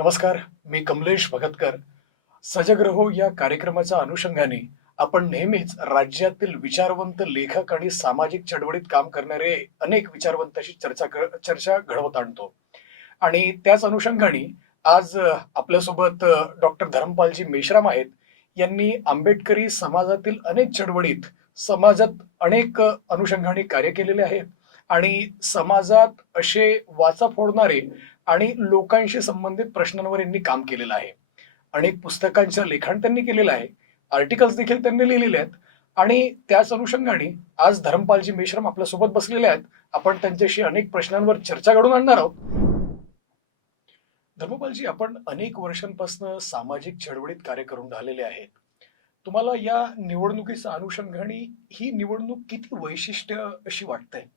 नमस्कार. मी कमलेश भगतकर. सजग रहो या कार्यक्रमाच्या अनुषंगाने आपण नेहमीच राज्यातील विचारवंत लेखक आणि सामाजिक चळवळीत काम करणारे अनेक विचारवंतांशी चर्चा घडवत आणतो. आणि त्याच अनुषंगाने आज आपल्यासोबत डॉक्टर धर्मपालजी मेश्राम आहेत. यांनी आंबेडकरी समाजातील अनेक चळवळीत समाजात अनेक अनुषंगाने कार्य केलेले आहेत आणि समाजात असे वाचा फोडणारे आणि लोकांशी संबंधित प्रश्नांवर यांनी काम केलेलं आहे. अनेक पुस्तकांचं लिखाण त्यांनी केलेलं आहे. आर्टिकल्स देखील त्यांनी लिहिलेले आहेत आणि त्याच अनुषंगाने आज धर्मपालजी मेश्राम आपल्यासोबत बसलेले आहेत. आपण त्यांच्याशी अनेक प्रश्नांवर चर्चा घडवून आणणार आहोत. धर्मपालजी, आपण अनेक वर्षांपासून सामाजिक चळवळीत कार्य करून राहिलेले आहेत. तुम्हाला या निवडणुकीच्या अनुषंगाने ही निवडणूक किती वैशिष्ट्य अशी वाटते?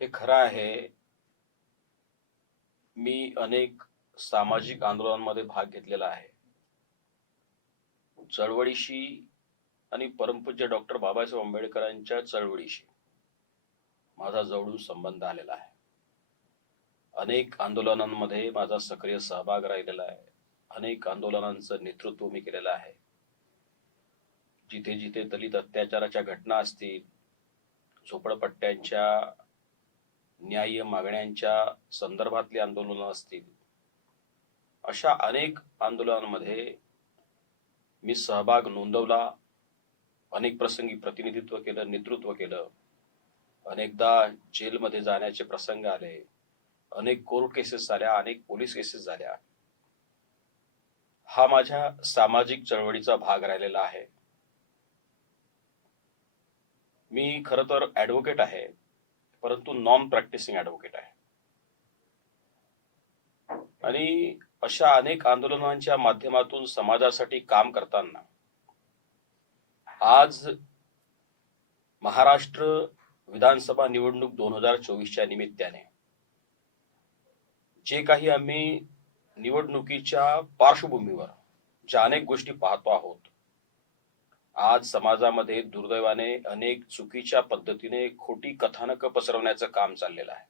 हे खरं आहे. मी अनेक सामाजिक आंदोलनांमध्ये भाग घेतलेला आहे. चळवळीशी आणि परमपूज्य डॉक्टर बाबासाहेब आंबेडकरांच्या चळवळीशी माझा जवळून संबंध आलेला आहे. अनेक आंदोलनांमध्ये माझा सक्रिय सहभाग राहिलेला आहे. अनेक आंदोलनांचं नेतृत्व मी केलेलं आहे. जिथे जिथे दलित अत्याचाराच्या घटना असतील, झोपडपट्ट्यांच्या न्याय्य मागण्यांच्या संदर्भातली आंदोलनं असतील, अशा अनेक आंदोलनांमध्ये मी सहभाग नोंदवला. अनेक प्रसंगी प्रतिनिधित्व केलं, नेतृत्व केलं. अनेकदा जेलमध्ये जाण्याचे प्रसंग आले. अनेक कोर्ट केसेस झाल्या, अनेक पोलीस केसेस झाल्या. हा माझ्या सामाजिक चळवळीचा भाग राहिलेला आहे. मी खरं तर ऍडव्होकेट आहे, परंतु नॉन प्रॅक्टिसिंग ऍडव्होकेट आहे. आणि अशा अनेक आंदोलनांच्या माध्यमातून समाजासाठी काम करताना आज महाराष्ट्र विधानसभा निवडणूक 2024च्या निमित्ताने जे काही आम्ही निवडणुकीच्या पार्श्वभूमीवर ज्या अनेक गोष्टी पाहतो आहोत, आज समाजामध्ये दुर्दैवाने अनेक चुकीच्या पद्धतीने खोटी कथानकं पसरवण्याचं काम चाललेलं आहे.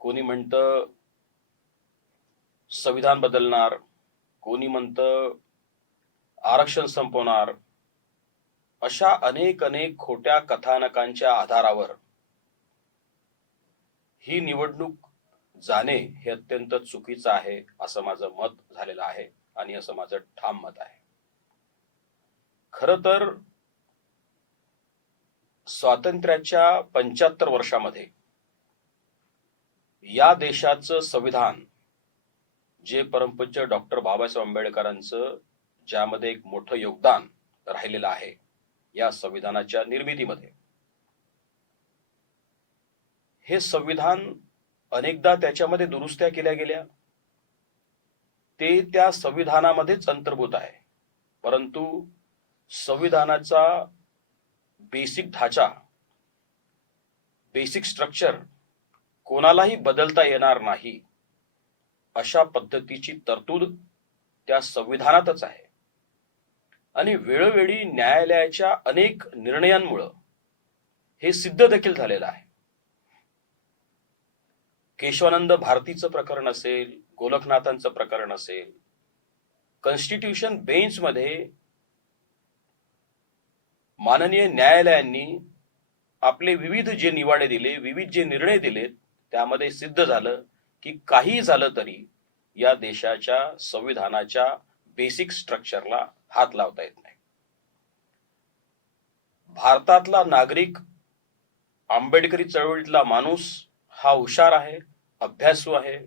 कोणी म्हणतं संविधान बदलणार, कोणी म्हणतं आरक्षण संपवणार. अशा अनेक खोट्या कथानकांच्या आधारावर ही निवडणूक जाणे हे अत्यंत चुकीचं आहे असं माझं मत झालेलं आहे आणि असं माझं ठाम मत आहे. खरं तर स्वातंत्र्याच्या 75 वर्षामध्ये या देशाचं संविधान, जे परमपूज्य डॉक्टर बाबासाहेब आंबेडकरांचं ज्यामध्ये एक मोठं योगदान राहिलेलं आहे या संविधानाच्या निर्मितीमध्ये, हे संविधान अनेकदा त्याच्यामध्ये दुरुस्त्या केल्या गेल्या. ते त्या संविधानामध्येच अंतर्भूत आहे. परंतु संविधानाचा बेसिक ढाचा, बेसिक स्ट्रक्चर कोणालाही बदलता येणार नाही अशा पद्धतीची तरतूद त्या संविधानातच आहे. आणि वेळोवेळी न्यायालयाच्या अनेक निर्णयांमुळे हे सिद्ध देखील झालेलं आहे. केशवानंद भारतीचं प्रकरण असेल, गोलकनाथांचं प्रकरण असेल, कॉन्स्टिट्यूशन बेंचमध्ये माननीय न्यायालयांनी आपले विविध जे निवाडे दिले, विविध जे निर्णय दिलेत, त्यामध्ये सिद्ध झालं की काही झालं तरी या देशाच्या संविधानाच्या बेसिक स्ट्रक्चरला हात लावता येत नाही. भारतातला नागरिक, आंबेडकरी चळवळीतला माणूस हा हुशार आहे, अभ्यासू आहे.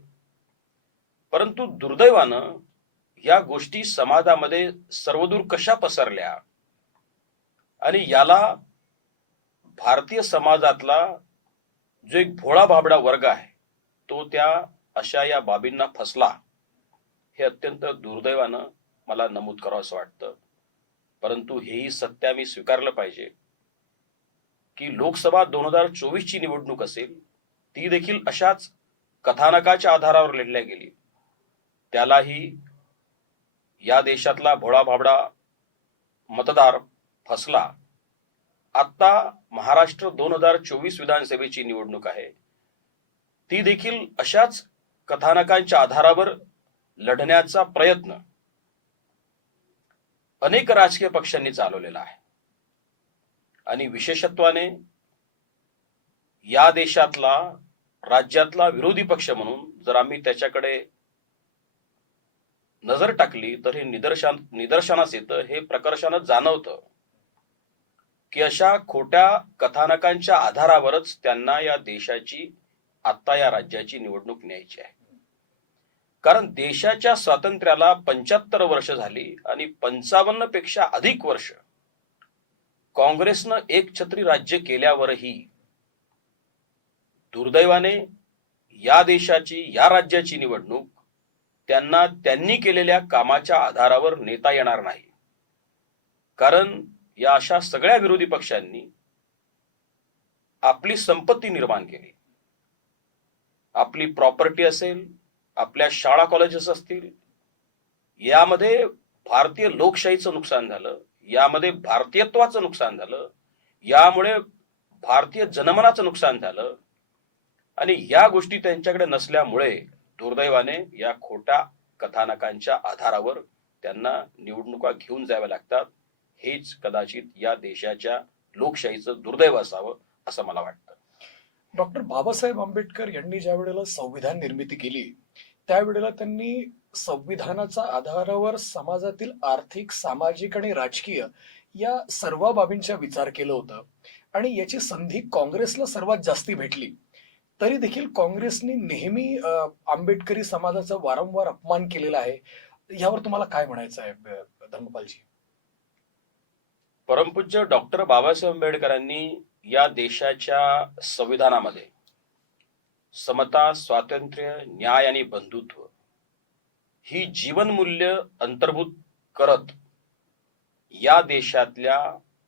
परंतु दुर्दैवानं या गोष्टी समाजामध्ये सर्वदूर कशा पसरल्या आणि याला भारतीय समाजातला जो एक भोळा भाबडा वर्ग आहे तो त्या अशा या बाबींना फसला, हे अत्यंत दुर्दैवानं मला नमूद करावं असं वाटतं. परंतु हेही सत्य आम्ही स्वीकारलं पाहिजे की लोकसभा 2024ची निवडणूक असेल, ती देखील अशाच कथानकाच्या आधारावर लढल्या गेली. त्यालाही या देशातला भोळा भाबडा मतदार फसला. आता महाराष्ट्र 2024 विधानसभेची निवडणूक आहे. ती देखील अशाच कथानकांच्या आधारावर लढण्याचा प्रयत्न अनेक राजकीय पक्षांनी चालवलेला आहे. आणि विशेषत्वाने या देशातला राज्यातला विरोधी पक्ष म्हणून जर आम्ही त्याच्याकडे नजर टाकली तर हे निदर्शनास येतं, हे प्रकर्षानं जाणवतं की अशा खोट्या कथानकांच्या आधारावरच त्यांना या देशाची, आत्ता या राज्याची निवडणूक न्यायची आहे. कारण देशाच्या स्वातंत्र्याला 75 वर्ष झाली आणि 55 पेक्षा अधिक वर्ष काँग्रेसनं एकछत्री राज्य केल्यावरही दुर्दैवाने या देशाची, या राज्याची निवडणूक त्यांनी केलेल्या कामाच्या आधारावर नेता येणार नाही. कारण या अशा सगळ्या विरोधी पक्षांनी आपली संपत्ती निर्माण केली, आपली प्रॉपर्टी असेल, आपल्या शाळा कॉलेजेस असतील, यामध्ये भारतीय लोकशाहीचं नुकसान झालं, यामध्ये भारतीयत्वाचं नुकसान झालं, यामुळे भारतीय जनमनाचं नुकसान झालं. आणि या गोष्टी त्यांच्याकडे नसल्यामुळे दुर्दैवाने या खोट्या कथानकांच्या आधारावर त्यांना निवडणुका घेऊन जाव्या लागतात. हेच कदाचित या देशाच्या लोकशाहीचं दुर्दैव असावं असं मला वाटतं. डॉक्टर बाबासाहेब आंबेडकर यांनी ज्या वेळेला संविधान निर्मिती केली त्यावेळेला त्यांनी संविधानाच्या आधारावर समाजातील आर्थिक, सामाजिक आणि राजकीय या सर्व बाबींचा विचार केला होता आणि याची संधी काँग्रेसला सर्वात जास्ती भेटली. तरी देखील काँग्रेसने नेहमी आंबेडकरी समाजाचा वारंवार अपमान केलेला आहे. यावर तुम्हाला काय म्हणायचं आहे धर्मपालजी? परमपूज्य डॉक्टर बाबासाहेब आंबेडकरांनी या देशाच्या संविधानामध्ये समता, स्वातंत्र्य, न्याय आणि बंधुत्व ही जीवनमूल्य अंतर्भूत करत या देशातल्या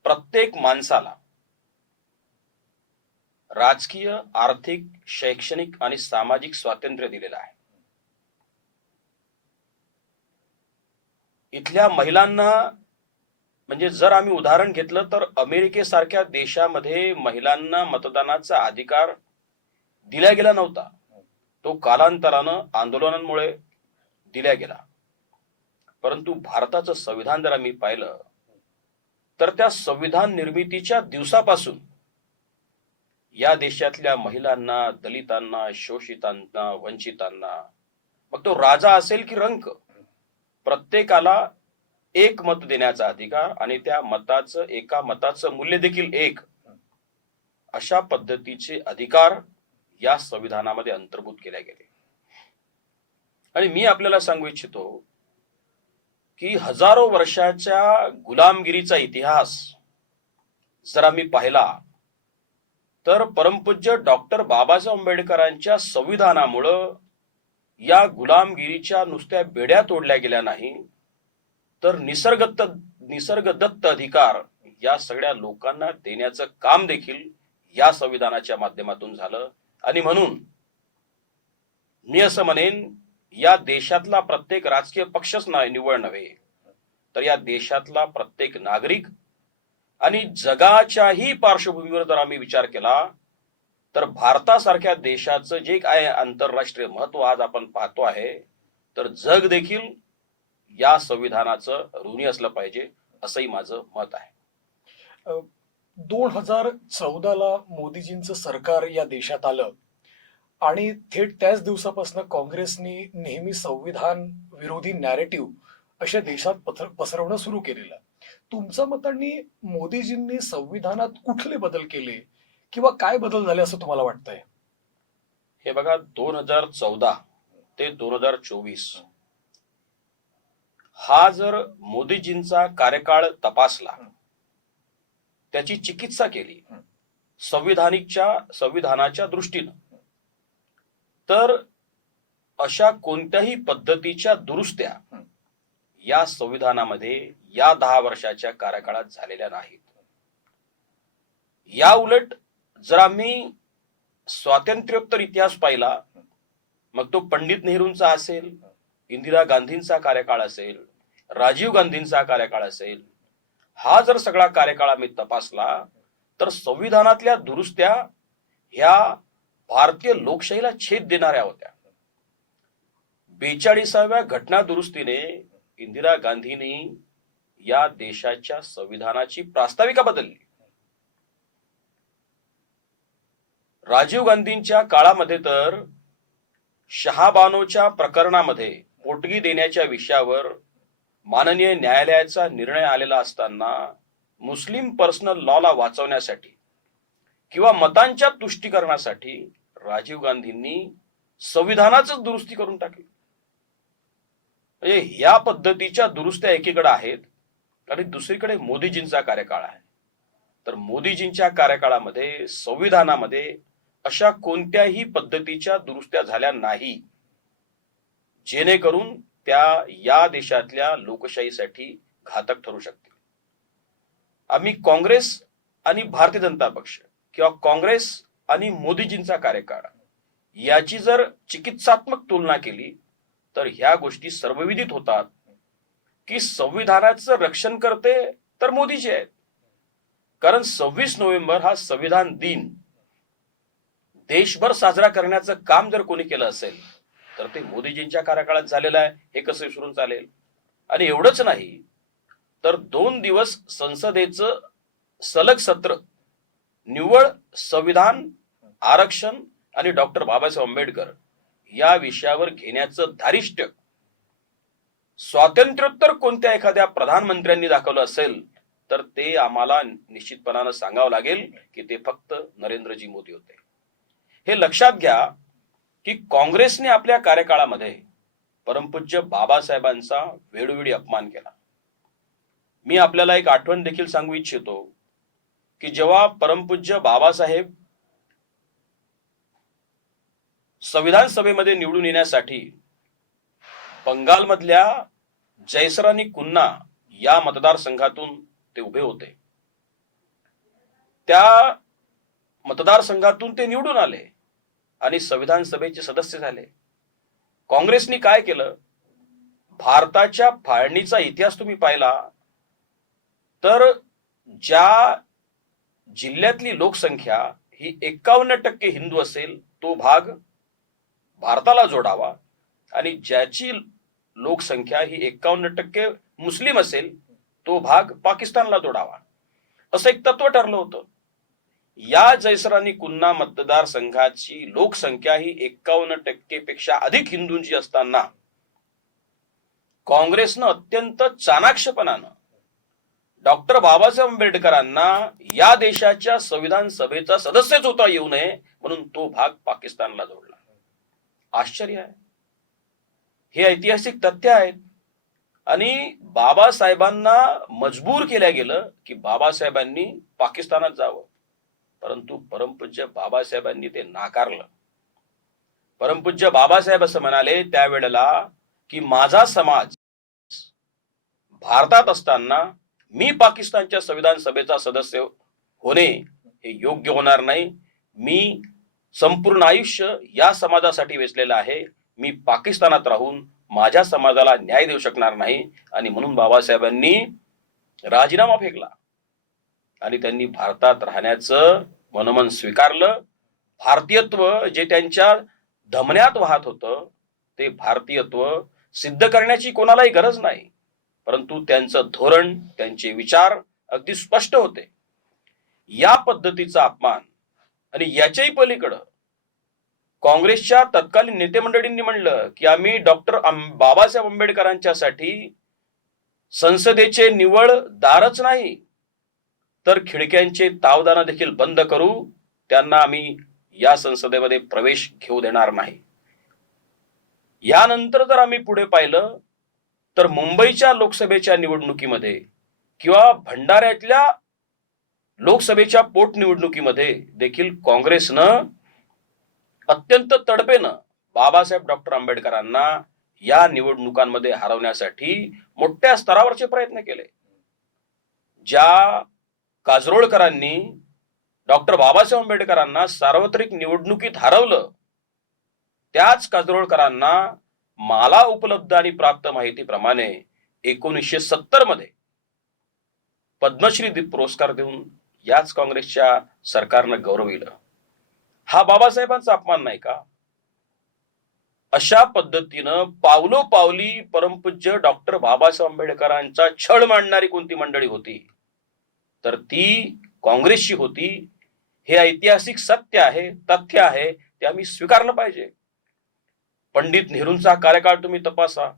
प्रत्येक माणसाला राजकीय, आर्थिक, शैक्षणिक आणि सामाजिक स्वातंत्र्य दिलेलं आहे. इथल्या महिलांना, म्हणजे जर आम्ही उदाहरण घेतलं तर अमेरिकेसारख्या देशामध्ये महिलांना मतदानाचा अधिकार दिला गेला नव्हता. तो कालांतरानं आंदोलनांमुळे दिला गेला. परंतु भारताचं संविधान जर आम्ही पाहिलं तर त्या संविधान निर्मितीच्या दिवसापासून या देशातल्या महिलांना, दलितांना, शोषितांना, वंचितांना, मग तो राजा असेल की रंक, प्रत्येकाला एक मत देण्याचा अधिकार आणि त्या मताचं, एका मताचं मूल्य देखील एक, अशा पद्धतीचे अधिकार या संविधानामध्ये अंतर्भूत केले गेले. आणि मी आपल्याला सांगू इच्छितो की हजारो वर्षाच्या गुलामगिरीचा इतिहास जर आम्ही पाहिला तर परमपूज्य डॉक्टर बाबासाहेब आंबेडकरांच्या संविधानामुळं या गुलामगिरीच्या नुसत्या बेड्या तोडल्या गेल्या नाही, तर निसर्गदत्त अधिकार या सगळ्या लोकांना देण्याचं काम देखील या संविधानाच्या माध्यमातून झालं. आणि म्हणून मी असं म्हणेन, या देशातला प्रत्येक राजकीय पक्षच निव्वळ नव्हे, तर या देशातला प्रत्येक नागरिक आणि जगाच्याही पार्श्वभूमीवर जर आम्ही विचार केला तर भारतासारख्या देशाचं जे काय आंतरराष्ट्रीय महत्व आज आपण पाहतो आहे, तर जग देखील या संविधानाचं ऋणी असलं पाहिजे, असंही माझं मत आहे. 2014ला मोदीजींचं सरकार या देशात आलं आणि थेट त्याच दिवसापासून काँग्रेसने नेहमी संविधान विरोधी नॅरेटिव्ह अशा देशात पसरवणं सुरू केलेलं. तुमच्या मतांनी मोदीजींनी संविधानात कुठले बदल केले किंवा काय बदल झाले असं तुम्हाला वाटतंय? हे बघा, 2014 ते 2024 हा जर मोदीजींचा कार्यकाळ तपासला, त्याची चिकित्सा केली संविधानाच्या दृष्टीनं, तर अशा कोणत्याही पद्धतीच्या दुरुस्त्या या संविधानामध्ये या 10 वर्षाच्या कार्यकाळात झालेल्या नाहीत. या उलट जर आम्ही स्वातंत्र्योत्तर इतिहास पाहिला, मग तो पंडित नेहरूंचा असेल, इंदिरा गांधींचा कार्यकाळ असेल, राजीव गांधींचा कार्यकाळ असेल, हा जर सगळा कार्यकाळ आम्ही तपासला तर संविधानातल्या दुरुस्त्या ह्या भारतीय लोकशाहीला छेद देणाऱ्या होत्या. 42व्या घटना दुरुस्तीने इंदिरा गांधींनी या देशाच्या संविधानाची प्रास्ताविका बदलली. राजीव गांधींच्या काळामध्ये तर शहाबानोच्या प्रकरणामध्ये पोटगी देण्याच्या विषयावर माननीय न्यायालयाचा निर्णय आलेला असताना मुस्लिम पर्सनल लॉला वाचवण्यासाठी किंवा मतांच्या तुष्टीकरणासाठी राजीव गांधींनी संविधानाचंच दुरुस्ती करून टाकली. म्हणजे या पद्धतीच्या दुरुस्त्या एकीकडे आहेत आणि दुसरीकडे मोदीजींचा कार्यकाळ आहे. तर मोदीजींच्या कार्यकाळामध्ये संविधानामध्ये अशा कोणत्याही पद्धतीच्या दुरुस्त्या झाल्या नाही जेणेकरून त्या या देशातल्या लोकशाहीसाठी घातक ठरू शकतील. आम्ही काँग्रेस आणि भारतीय जनता पक्ष किंवा काँग्रेस आणि मोदीजींचा कार्यकाळ याची जर चिकित्सात्मक तुलना केली तर ह्या गोष्टी सर्वविदित होतात की संविधानाचं रक्षण करते तर मोदीजी आहेत. कारण 26 नोव्हेंबर हा संविधान दिन देशभर साजरा करण्याचं काम जर कोणी केलं असेल तर ते मोदीजींच्या कार्यकाळात झालेलं आहे. हे कसं विसरून चालेल? आणि एवढंच नाही तर 2 दिवस संसदेचं सलग सत्र निव्वळ संविधान, आरक्षण आणि डॉक्टर बाबासाहेब आंबेडकर या विषयावर घेण्याचं धारिष्ट्य स्वातंत्र्योत्तर कोणत्या एखाद्या प्रधानमंत्र्यांनी दाखवलं असेल तर ते आम्हाला निश्चितपणानं सांगावं लागेल की ते फक्त नरेंद्रजी मोदी होते. हे लक्षात घ्या की काँग्रेसने आपल्या कार्यकाळामध्ये परमपूज्य बाबासाहेबांचा वेळोवेळी अपमान केला. मी आपल्याला एक आठवण देखील सांगू इच्छितो की जेव्हा परमपूज्य बाबासाहेब संविधान सभेमध्ये निवडून येण्यासाठी बंगालमधल्या जयसरानी कुन्ना या मतदारसंघातून ते उभे होते, त्या मतदारसंघातून ते निवडून आले आणि संविधान सभेचे सदस्य झाले. काँग्रेसने काय केलं? भारताच्या फाळणीचा इतिहास तुम्ही पाहिला तर ज्या जिल्ह्यातली लोकसंख्या ही 51% हिंदू असेल तो भाग भारताला जोडावा आणि ज्याची लोकसंख्या ही 51% मुस्लिम असेल तो भाग पाकिस्तानला जोडावा, असं एक तत्व ठरलं होतं. या जयसरानी कुन्ना मतदारसंघाची लोकसंख्या ही 51% पेक्षा अधिक हिंदूंची असताना काँग्रेसनं अत्यंत चाणाक्षपणानं डॉक्टर बाबासाहेब आंबेडकरांना या देशाच्या संविधान सभेचा सदस्यच होता येऊ नये म्हणून तो भाग पाकिस्तानला जोडला. आश्चर्य आहे. हे ऐतिहासिक तथ्य आहेत आणि बाबासाहेबांना मजबूर केलं गेलं की बाबासाहेबांनी पाकिस्तानात जावं, परंतु परमपूज्य बाबासाहेबांनी ते नाकारलं. परमपूज्य बाबासाहेब असं म्हणाले त्यावेळेला की माझा समाज भारतात असताना मी पाकिस्तानच्या संविधान सभेचा सदस्य होणे हे योग्य होणार नाही. मी संपूर्ण आयुष्य या समाजासाठी वेचलेलं आहे. मी पाकिस्तानात राहून माझ्या समाजाला न्याय देऊ शकणार नाही आणि म्हणून बाबासाहेबांनी राजीनामा फेकला आणि त्यांनी भारतात राहण्याचं मनोमन स्वीकारलं. भारतीयत्व जे त्यांच्या धमन्यात वाहत होतं ते भारतीयत्व सिद्ध करण्याची कोणालाही गरज नाही, परंतु त्यांचं धोरण, त्यांचे विचार अगदी स्पष्ट होते. या पद्धतीचा अपमान आणि याच्याही पलीकडं काँग्रेसच्या तत्कालीन नेते मंडळींनी म्हणलं की आम्ही डॉक्टर बाबासाहेब आंबेडकरांच्यासाठी संसदेचे निव्वळ दारच नाही तर खिडक्यांचे तावदाना देखील बंद करू, त्यांना आम्ही या संसदेमध्ये प्रवेश घेऊ देणार नाही. यानंतर जर आम्ही पुढे पाहिलं तर मुंबईच्या लोकसभेच्या निवडणुकीमध्ये किंवा भंडाऱ्यातल्या लोकसभेच्या पोटनिवडणुकीमध्ये देखील काँग्रेसनं अत्यंत तडपेनं बाबासाहेब डॉक्टर आंबेडकरांना या निवडणुकांमध्ये हरवण्यासाठी मोठ्या स्तरावरचे प्रयत्न केले. ज्या काजरोळकरांनी डॉक्टर बाबासाहेब आंबेडकरांना सार्वत्रिक निवडणुकीत हरवलं त्याच काजरोळकरांना मला उपलब्ध आणि प्राप्त माहितीप्रमाणे 1970 मध्ये पद्मश्री पुरस्कार देऊन याच काँग्रेसच्या सरकारनं गौरविलं. हा बाबासाहेबांचा अपमान नाही का? अशा पद्धतीनं पावलोपावली परमपूज्य डॉक्टर बाबासाहेब आंबेडकरांचा छळ मांडणारी कोणती मंडळी होती तर ती काँग्रेसची होती. हे ऐतिहासिक सत्य आहे, तथ्य आहे, ते आम्ही स्वीकारलं पाहिजे. पंडित नेहरूंचा कार्यकाळ तुम्ही तपासा.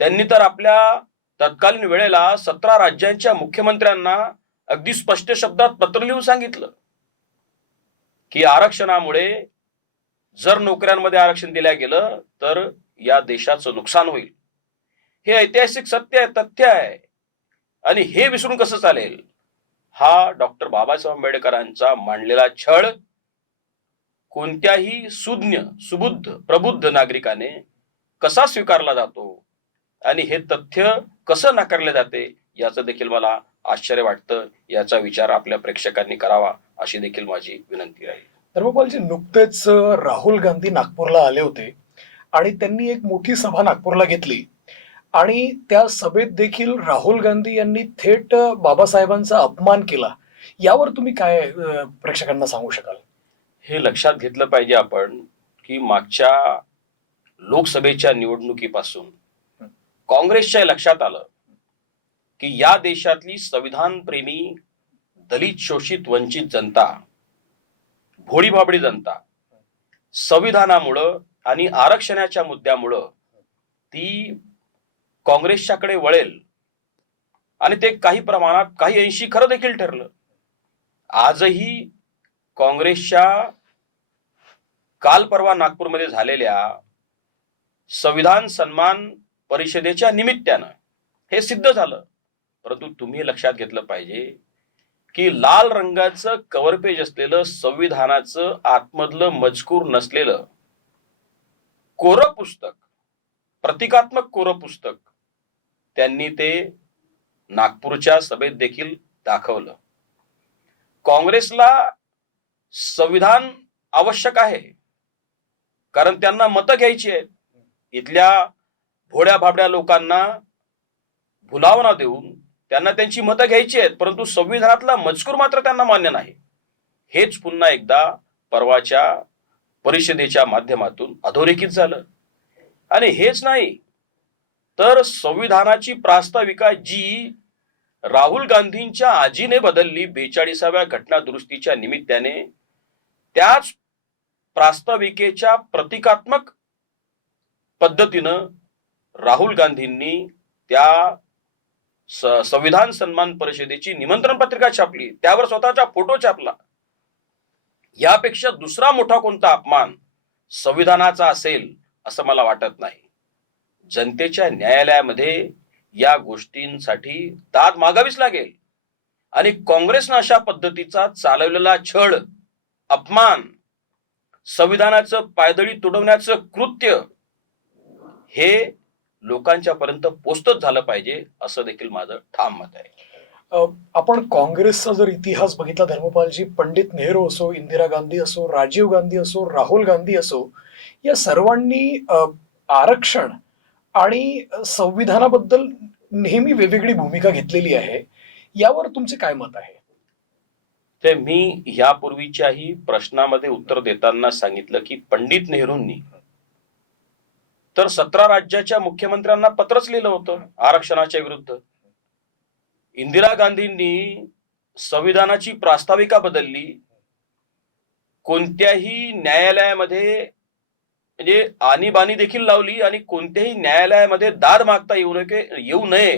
त्यांनी तर आपल्या तत्कालीन वेळेला 17 राज्यांच्या मुख्यमंत्र्यांना अगदी स्पष्ट शब्दात पत्र लिहून सांगितलं की आरक्षणामुळे जर नोकऱ्यांमध्ये आरक्षण दिल्या गेलं तर या देशाचं नुकसान होईल. हे ऐतिहासिक सत्य आहे, तथ्य आहे. आणि हे विसरून कसं चालेल? हा डॉक्टर बाबासाहेब आंबेडकरांचा मांडलेला छळ कोणत्याही सुज्ञ, सुबुद्ध, प्रबुद्ध नागरिकाने कसा स्वीकारला जातो आणि हे तथ्य कसं नाकारले जाते याचं देखील मला आश्चर्य वाटतं. याचा विचार आपल्या प्रेक्षकांनी करावा अशी देखील माझी विनंती राहील. धर्मपालजी, नुकतेच राहुल गांधी नागपूरला आले होते आणि त्यांनी एक मोठी सभा नागपूरला घेतली आणि त्या सभेत देखील राहुल गांधी यांनी थेट बाबासाहेबांचा अपमान केला. यावर तुम्ही काय प्रेक्षकांना सांगू शकाल? हे लक्षात घेतलं पाहिजे आपण की मागच्या लोकसभेच्या निवडणुकीपासून काँग्रेसच्या लक्षात आलं की या देशातली संविधान प्रेमी, दलित, शोषित, वंचित जनता, भोळीभाबडी जनता संविधानामुळं आणि आरक्षणाच्या मुद्द्यामुळं ती काँग्रेसच्याकडे वळेल आणि ते काही प्रमाणात, काही अंशी खरं देखील ठरलं. आजही काँग्रेसच्या काल परवा नागपूरमध्ये झालेल्या संविधान सन्मान परिषदेच्या निमित्तानं हे सिद्ध झालं. परंतु तुम्ही लक्षात घेतलं पाहिजे की लाल रंगाचं कव्हर पेज असलेलं संविधानाचं आतमधलं मजकूर नसलेलं कोरं पुस्तक, प्रतिकात्मक कोरं पुस्तक त्यांनी ते नागपूरच्या सभेत देखील दाखवलं. काँग्रेसला संविधान आवश्यक आहे कारण त्यांना मतं घ्यायची आहेत. इथल्या भोड्या भाबड्या लोकांना भुलावणा देऊन त्यांना त्यांची मतं घ्यायची आहेत, परंतु संविधानातला मजकूर मात्र त्यांना मान्य नाही. हेच पुन्हा एकदा परवाच्या परिषदेच्या माध्यमातून अधोरेखित झालं. आणि हेच नाही तर संविधानाची प्रास्ताविका जी राहुल गांधींच्या आजीने बदलली 42व्या घटना दुरुस्तीच्या निमित्ताने, त्याच प्रास्ताविकेच्या प्रतिकात्मक पद्धतीनं राहुल गांधींनी त्या संविधान सन्मान परिषदेची निमंत्रण पत्रिका छापली, त्यावर स्वतःचा फोटो छापला. यापेक्षा दुसरा मोठा कोणता अपमान संविधानाचा असेल असं मला वाटत नाही. जनतेच्या न्यायालयामध्ये या गोष्टींसाठी दाद मागावीच लागेल. आणि काँग्रेसनं अशा पद्धतीचा चालवलेला छळ, अपमान, संविधानाचं पायदळी तुडवण्याचं कृत्य हे लोकांच्या पर्यंत पोचतच झालं पाहिजे असं देखील माझं ठाम मत आहे. आपण काँग्रेसचा जर इतिहास बघितला धर्मपालजी, पंडित नेहरू असो, इंदिरा गांधी असो, राजीव गांधी असो, राहुल गांधी असो, या सर्वांनी आरक्षण आणि संविधानाबद्दल नेहमी वेगवेगळी भूमिका घेतलेली आहे. यावर तुमचे काय मत आहे? ते मी यापूर्वीच्याही प्रश्नामध्ये उत्तर देताना सांगितलं की पंडित नेहरूंनी तर 17 राज्याच्या मुख्यमंत्र्यांना पत्रच लिहिलं होतं आरक्षणाच्या विरुद्ध. इंदिरा गांधींनी संविधानाची प्रास्ताविका बदलली. कोणत्याही न्यायालयामध्ये म्हणजे आणीबाणी देखील लावली आणि कोणत्याही न्यायालयामध्ये दाद मागता येऊ नये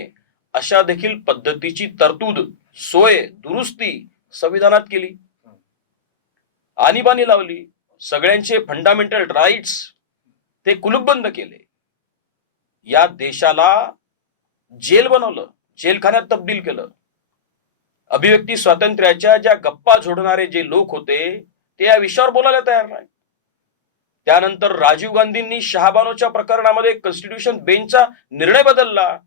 अशा देखील पद्धतीची तरतूद, सोय, दुरुस्ती संविधानात केली. आणीबाणी लावली, सगळ्यांचे फंडामेंटल राईट्स ते कुलूपबंद केले. या देशाला जेल बनवलं, जेलखान्यात तब्दील केलं. अभिव्यक्ती स्वातंत्र्याच्या ज्या गप्पा झोडणारे जे लोक होते ते या विषयावर बोलायला तयार नाही. त्यानंतर राजीव गांधींनी शहाबानोच्या प्रकरणामध्ये कॉन्स्टिट्यूशन बेंचचा निर्णय बदलला,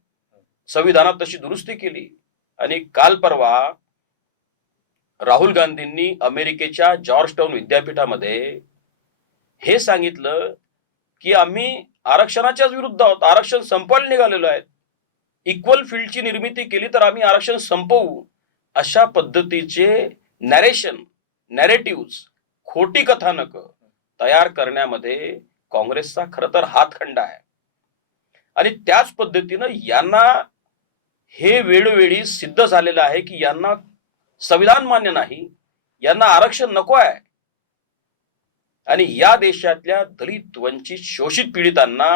संविधानात तशी दुरुस्ती केली. आणि काल परवा राहुल गांधींनी अमेरिकेच्या जॉर्ज टाउन विद्यापीठामध्ये हे सांगितलं की आम्ही आरक्षणाच्याच विरुद्ध आहोत, आरक्षण संपवायला निघालेलो आहे, इक्वल फील्डची निर्मिती केली तर आम्ही आरक्षण संपवू. अशा पद्धतीचे नॅरेशन, नॅरेटिव्ह खोटी कथानक तयार करण्यामध्ये काँग्रेसचा खरं तर हातखंडा आहे. आणि त्याच पद्धतीनं यांना हे वेळोवेळी सिद्ध झालेलं आहे की यांना संविधान मान्य नाही, यांना आरक्षण नको आहे. आणि या देशातल्या दलित, वंचित, शोषित पीडितांना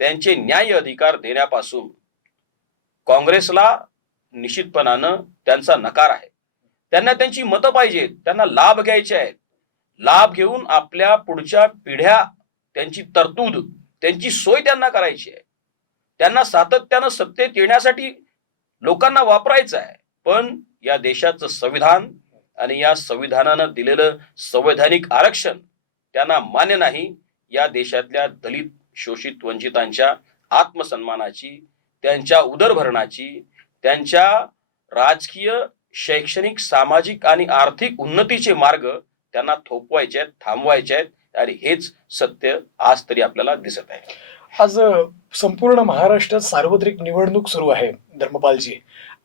त्यांचे न्याय अधिकार देण्यापासून काँग्रेसला निश्चितपणानं त्यांचा नकार आहे. त्यांना त्यांची मतं पाहिजेत, त्यांना लाभ घ्यायचे आहेत. लाभ घेऊन आपल्या पुढच्या पिढ्या, त्यांची तरतूद, त्यांची सोय त्यांना करायची आहे. त्यांना सातत्यानं सत्तेत येण्यासाठी लोकांना वापरायचं आहे. पण या देशाचं संविधान आणि या संविधानानं दिलेलं संवैधानिक आरक्षण त्यांना मान्य नाही. या देशातल्या दलित, शोषित, वंचितांच्या आत्मसन्मानाची, त्यांच्या उदरभरणाची, त्यांच्या राजकीय, शैक्षणिक, सामाजिक आणि आर्थिक उन्नतीचे मार्ग त्यांना थोपवायचे आहेत, थांबवायचे आहेत. आणि हेच सत्य आज तरी आपल्याला दिसत आहे. आज संपूर्ण महाराष्ट्रात सार्वत्रिक निवडणूक सुरू आहे धर्मपालजी,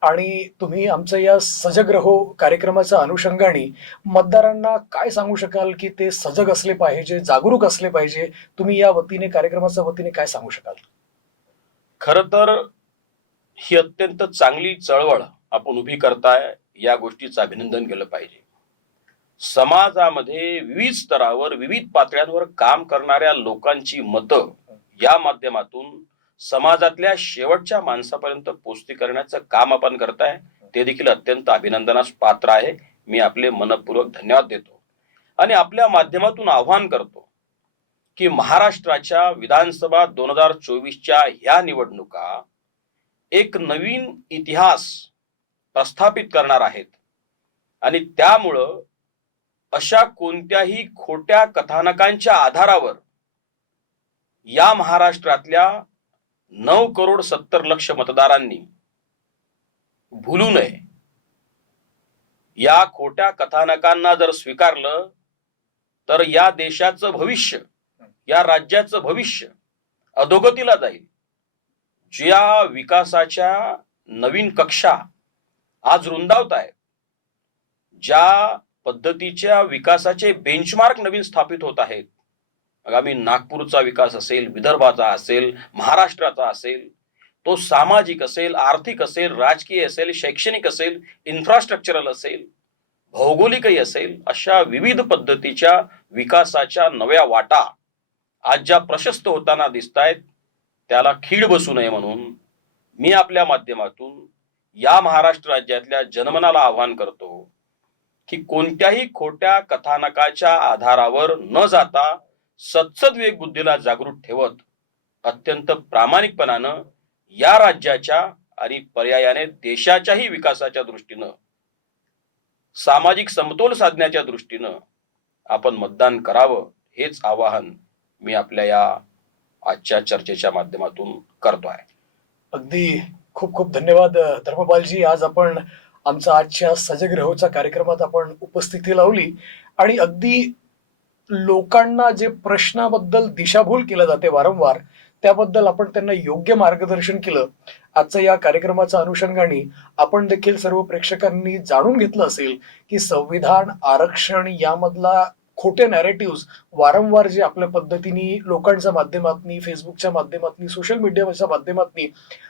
आणि तुम्ही आमच्या या सजग रहो कार्यक्रमाच्या अनुषंगाने मतदारांना काय सांगू शकाल की ते सजग असले पाहिजे, जागरूक असले पाहिजे? तुम्ही या वतीने, कार्यक्रमाच्या वतीने काय सांगू शकाल? खरं तर ही अत्यंत चांगली चळवळ आपण उभी करताय, या गोष्टीचं अभिनंदन केलं पाहिजे. समाजामध्ये विविध स्तरावर, विविध पातळ्यांवर काम करणाऱ्या लोकांची मतं या माध्यमातून समाजातल्या शेवटच्या माणसापर्यंत पोचती करण्याचं काम आपण करताय, ते देखील अत्यंत अभिनंदनास पात्र आहे. मी आपले मनपूर्वक धन्यवाद देतो आणि आपल्या माध्यमातून आव्हान करतो की महाराष्ट्राच्या विधानसभा 2024च्या ह्या निवडणुका एक नवीन इतिहास प्रस्थापित करणार आहेत. आणि त्यामुळं अशा कोणत्याही खोट्या कथानकांच्या आधारावर या महाराष्ट्रातल्या 9,70,00,000 मतदारांनी भुलू नये. या खोट्या कथानकांना जर स्वीकारलं तर या देशाचं भविष्य, या राज्याचं भविष्य अधोगतीला जाईल. ज्या विकासाच्या नवीन कक्षा आज रुंदावत आहेत, ज्या पद्धतीच्या विकासाचे बेंचमार्क नवीन स्थापित होत आहेत, आगामी नागपूरचा विकास असेल, विदर्भाचा असेल, महाराष्ट्राचा असेल, तो सामाजिक असेल, आर्थिक असेल, राजकीय असेल, शैक्षणिक असेल, इन्फ्रास्ट्रक्चरल असेल, भौगोलिकही असेल, अशा विविध पद्धतीच्या विकासाच्या नव्या वाटा आज ज्या प्रशस्त होताना दिसत आहेत, त्याला खीळ बसू नये म्हणून मी आपल्या माध्यमातून या महाराष्ट्र राज्यातल्या जनमनाला आवाहन करतो की कोणत्याही खोट्या कथानकाच्या आधारावर न जाता सत्सद विवेक बुद्धीला जागृत ठेवत अत्यंत प्रामाणिकपणानं या राज्याच्या आणि पर्यायाने देशाच्याही विकासाच्या दृष्टीनं, सामाजिक समतोल साधण्याच्या दृष्टीनं आपण मतदान करावं, हेच आवाहन मी आपल्या या आजच्या चर्चेच्या माध्यमातून करतो आहे. अगदी खूप खूप धन्यवाद धर्मपालजी. आज आपण आमच्या आजच्या सजग रहोच्या कार्यक्रमात आपण उपस्थिती लावली आणि अगदी लोकांना जे प्रश्नाबद्दल दिशाभूल केलं जाते वारंवार, त्याबद्दल आपण त्यांना योग्य मार्गदर्शन केलं. आजच्या या कार्यक्रमाच्या अनुषंगाने आपण देखील सर्व प्रेक्षकांनी जाणून घेतलं असेल की संविधान, आरक्षण यामधला खोटे नॅरेटिव्ह वारंवार जे आपल्या पद्धतीने लोकांच्या माध्यमातून, फेसबुकच्या माध्यमातून, सोशल मीडियाच्या माध्यमातून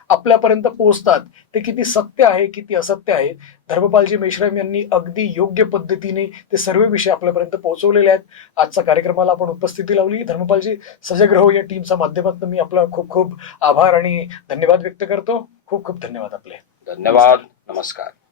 आपल्यापर्यंत पोहोचतात, ते किती सत्य आहे, किती असत्य आहे. धर्मपालजी मेश्राम यांनी अगदी योग्य पद्धतीने ते सर्व विषय आपल्यापर्यंत पोहोचवलेले आहेत. आजच्या कार्यक्रमाला आपण उपस्थिती लावली. धर्मपालजी, सजग रहो या टीमच्या माध्यमातून मी आपला खूप खूप आभार आणि धन्यवाद व्यक्त करतो. खूप खूप धन्यवाद आपले. धन्यवाद. नमस्कार.